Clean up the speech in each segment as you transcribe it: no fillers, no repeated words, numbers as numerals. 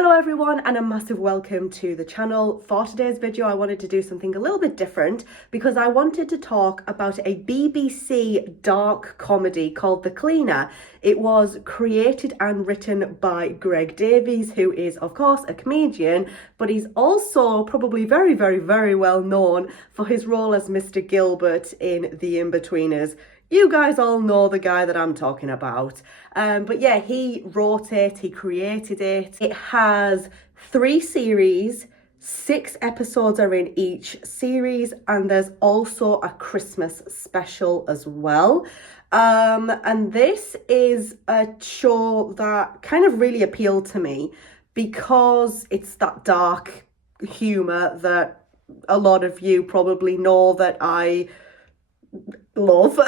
Hello everyone, and a massive welcome to the channel. For today's video I wanted to do something a little bit different because I wanted to talk about a BBC dark comedy called The Cleaner. It was created and written by Greg Davies, who is of course a comedian, but he's also probably very well known for his role as Mr. Gilbert in The In-Betweeners. You guys all know the guy that I'm talking about. But yeah, he wrote it, he created it. It has 3 series, 6 episodes are in each series, and there's also a Christmas special as well. And this is a show that kind of really appealed to me because it's that dark humour that a lot of you probably know that I love.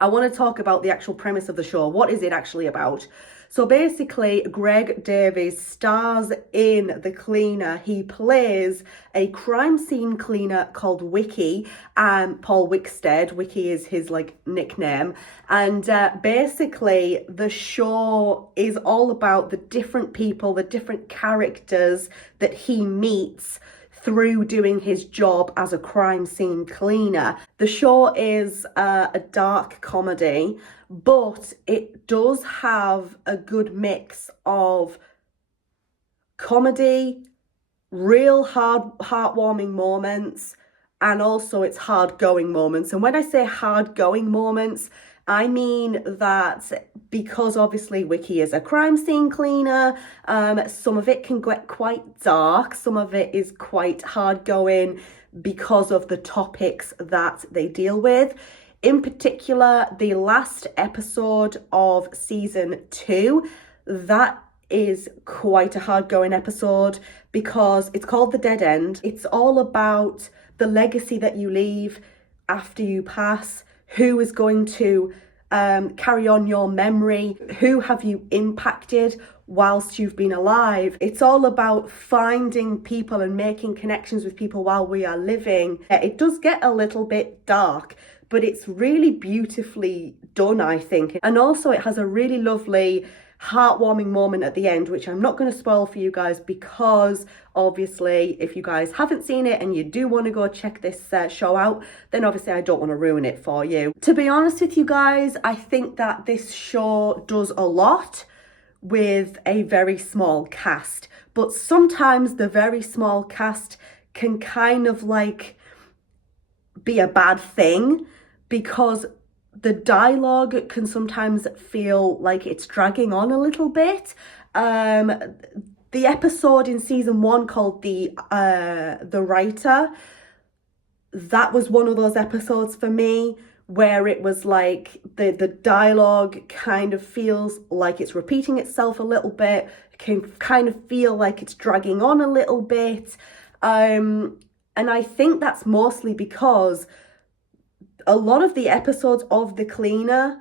I want to talk about the actual premise of the show. What is it actually about? So basically, Greg Davies stars in The Cleaner. He plays a crime scene cleaner called Wiki, Paul Wickstead. Wiki is his nickname. And basically, the show is all about the different people, the different characters that he meets through doing his job as a crime scene cleaner. The show is a dark comedy, but it does have a good mix of comedy, real heartwarming moments, and also its hard-going moments. And when I say hard-going moments, I mean that because obviously Wiki is a crime scene cleaner, some of it can get quite dark, some of it is quite hard going because of the topics that they deal with. In particular, the last episode of season 2, that is quite a hard going episode because it's called The Dead End. It's all about the legacy that you leave after you pass. Who is going to carry on your memory? Who have you impacted whilst you've been alive? It's all about finding people and making connections with people while we are living. It does get a little bit dark, but it's really beautifully done, I think. And also it has a really lovely heartwarming moment at the end, which I'm not going to spoil for you guys because obviously if you guys haven't seen it and you do want to go check this show out, then obviously I don't want to ruin it for you. To be honest with you guys, I think that this show does a lot with a very small cast, but sometimes the very small cast can kind of be a bad thing because the dialogue can sometimes feel like it's dragging on a little bit. The episode in season 1 called The Writer, that was one of those episodes for me where it was like the dialogue kind of feels like it's repeating itself a little bit. It can kind of feel like it's dragging on a little bit. And I think that's mostly because a lot of the episodes of The Cleaner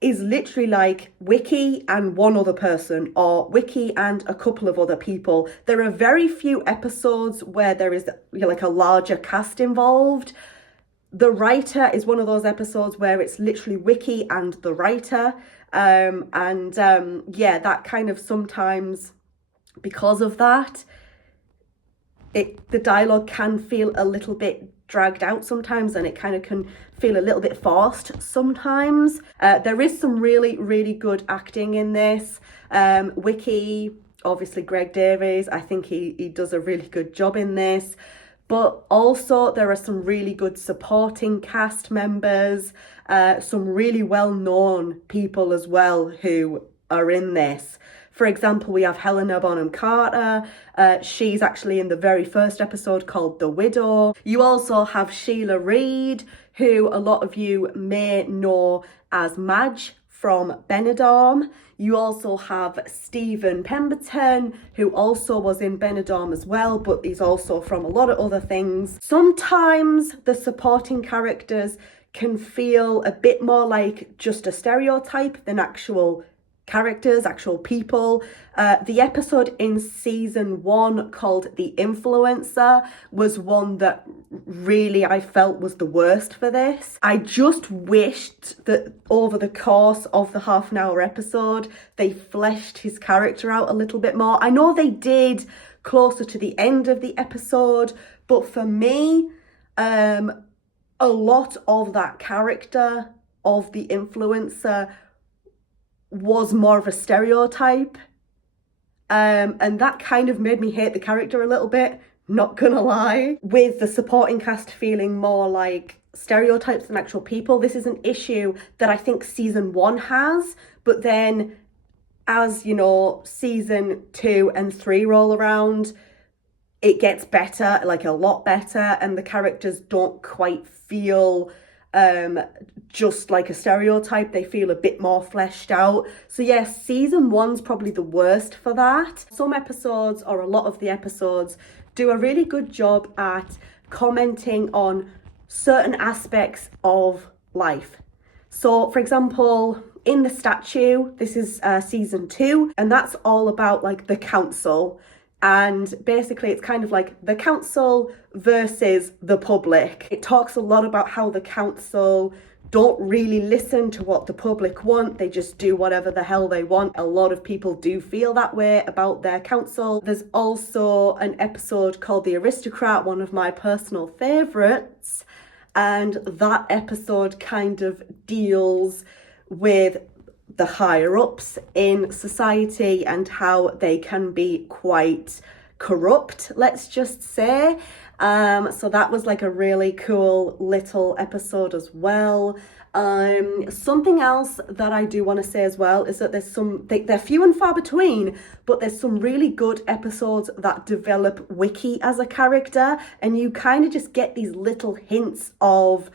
is literally like Wiki and one other person, or Wiki and a couple of other people. There are very few episodes where there is like a larger cast involved. The Writer is one of those episodes where it's literally Wiki and the writer. Yeah, that kind of sometimes, because of that, the dialogue can feel a little bit dragged out sometimes, and it kind of can feel a little bit forced sometimes. There is some really good acting in this. Wiki, obviously Greg Davies, I think he does a really good job in this, but also there are some really good supporting cast members, some really well-known people as well who are in this. For example, we have Helena Bonham Carter. She's actually in the very first episode called The Widow. You also have Sheila Reid, who a lot of you may know as Madge from Benidorm. You also have Stephen Pemberton, who also was in Benidorm as well, but he's also from a lot of other things. Sometimes the supporting characters can feel a bit more like just a stereotype than actual characters, actual people. The episode in season 1 called The Influencer was one that really I felt was the worst for this. I just wished that over the course of the half-an-hour episode, they fleshed his character out a little bit more. I know they did closer to the end of the episode, but for me, a lot of that character of the influencer was more of a stereotype, and that kind of made me hate the character a little bit, not gonna lie. With the supporting cast feeling more like stereotypes than actual people, this is an issue that I think season 1 has, but then as you know, season 2 and 3 roll around, it gets better, like a lot better, and the characters don't quite feel just like a stereotype. They feel a bit more fleshed out. So yes, season 1's probably the worst for that. Some episodes, or a lot of the episodes, do a really good job at commenting on certain aspects of life. So for example, in The Statue, this is season 2, and that's all about like the council. And basically it's kind of like the council versus the public. It talks a lot about how the council don't really listen to what the public want. They just do whatever the hell they want. A lot of people do feel that way about their council. There's also an episode called The Aristocrat, one of my personal favourites. And that episode kind of deals with the higher ups in society and how they can be quite corrupt, let's just say. So that was like a really cool little episode as well. Something else that I do want to say as well is that they're few and far between, but there's some really good episodes that develop Wiki as a character, and you kind of just get these little hints of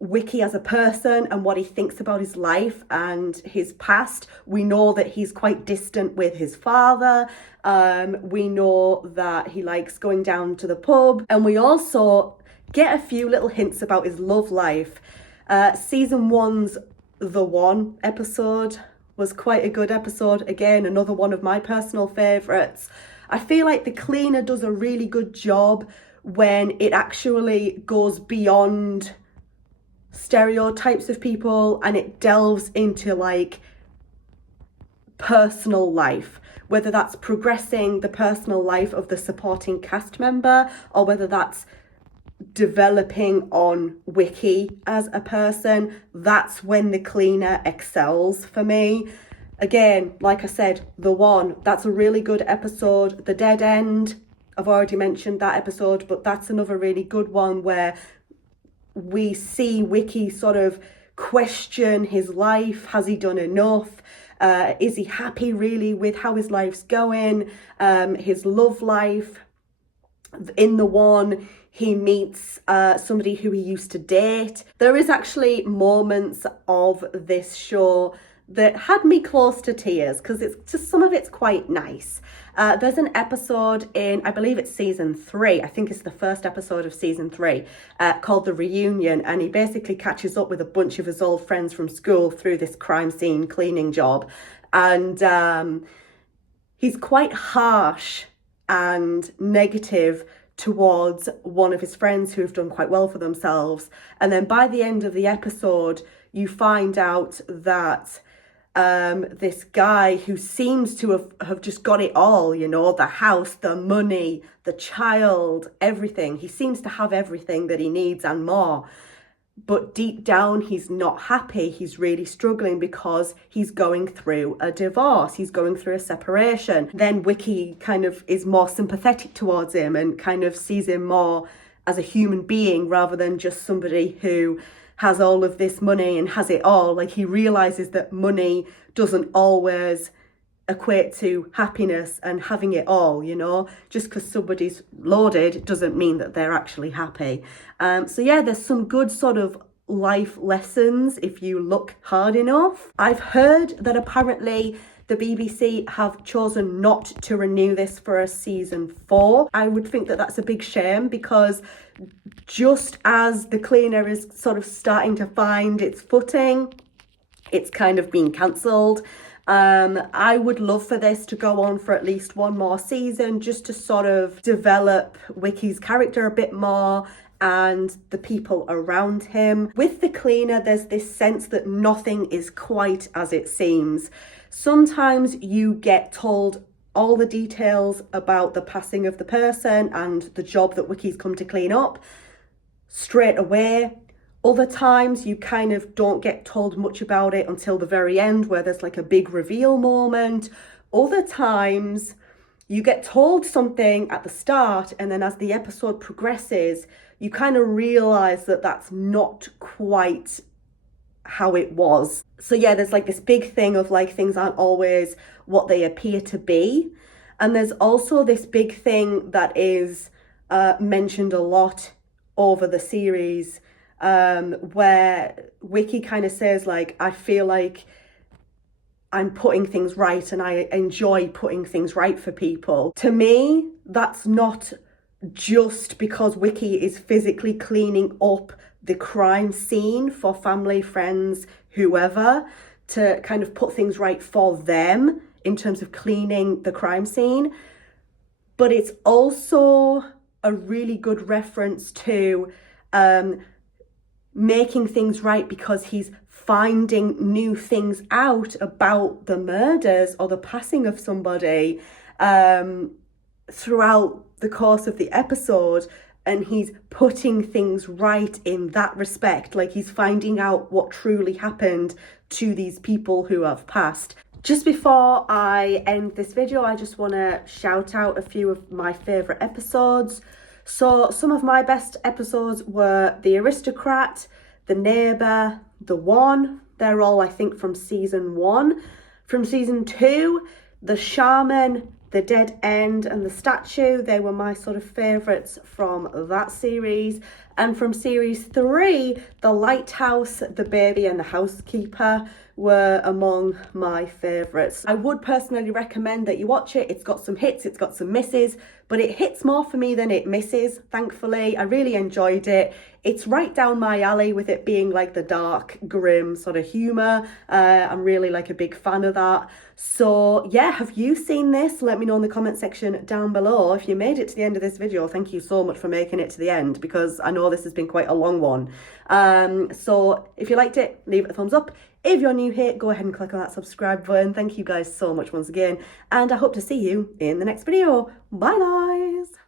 Wiki as a person and what he thinks about his life and his past. We know that he's quite distant with his father. We know that he likes going down to the pub, and we also get a few little hints about his love life. Season 1's The One episode was quite a good episode. Again, another one of my personal favourites. I feel like The Cleaner does a really good job when it actually goes beyond stereotypes of people and it delves into like personal life, whether that's progressing the personal life of the supporting cast member or whether that's developing on Wiki as a person. That's when The Cleaner excels for me. Again, like I said, The One, that's a really good episode. The Dead End, I've already mentioned that episode, but that's another really good one where we see Wiki sort of question his life. Has he done enough? Is he happy really with how his life's going? His love life. In The One, he meets somebody who he used to date. There is actually moments of this show that had me close to tears because it's just, some of it's quite nice. There's an episode in, I believe it's season 3, I think it's the first episode of season 3, called The Reunion, and he basically catches up with a bunch of his old friends from school through this crime scene cleaning job, and he's quite harsh and negative towards one of his friends who've done quite well for themselves. And then by the end of the episode, you find out that this guy who seems to have just got it all, you know, the house, the money, the child, everything. He seems to have everything that he needs and more. But deep down, he's not happy. He's really struggling because he's going through a divorce. He's going through a separation. Then Wiki kind of is more sympathetic towards him and kind of sees him more as a human being rather than just somebody who has all of this money and has it all. Like, he realizes that money doesn't always equate to happiness and having it all, you know. Just because somebody's loaded doesn't mean that they're actually happy. So yeah, there's some good sort of life lessons if you look hard enough. I've heard that apparently the BBC have chosen not to renew this for a season 4. I would think that that's a big shame because just as The Cleaner is sort of starting to find its footing, it's kind of being cancelled. I would love for this to go on for at least one more season, just to sort of develop Wicky's character a bit more and the people around him. With the cleaner, there's this sense that nothing is quite as it seems. Sometimes you get told all the details about the passing of the person and the job that Wicky's come to clean up straight away. Other times you kind of don't get told much about it until the very end, where there's like a big reveal moment. Other times you get told something at the start, and then as the episode progresses, you kind of realize that that's not quite how it was. So yeah, there's like this big thing of like things aren't always what they appear to be. And there's also this big thing that is mentioned a lot over the series, where Wicky kind of says like, I feel like I'm putting things right and I enjoy putting things right for people. To me, that's not just because Wicky is physically cleaning up the crime scene for family, friends, whoever, to kind of put things right for them in terms of cleaning the crime scene. But it's also a really good reference to making things right because he's finding new things out about the murders or the passing of somebody throughout the course of the episode, and he's putting things right in that respect. Like, he's finding out what truly happened to these people who have passed. Just before I end this video, I just want to shout out a few of my favourite episodes. So some of my best episodes were The Aristocrat, The Neighbour, The One. They're all, I think, from season 1. From season 2, The Shaman, The Dead End and The Statue. They were my sort of favourites from that series. And from series 3, The Lighthouse, The Baby and The Housekeeper were among my favourites. I would personally recommend that you watch it. It's got some hits, it's got some misses, but it hits more for me than it misses, thankfully. I really enjoyed it. It's right down my alley with it being like the dark, grim sort of humour. I'm really like a big fan of that. So yeah, have you seen this? Let me know in the comment section down below. If you made it to the end of this video, thank you so much for making it to the end, because I know this has been quite a long one. So if you liked it, leave it a thumbs up. If you're new here, go ahead and click on that subscribe button. Thank you guys so much once again, and I hope to see you in the next video. Bye guys!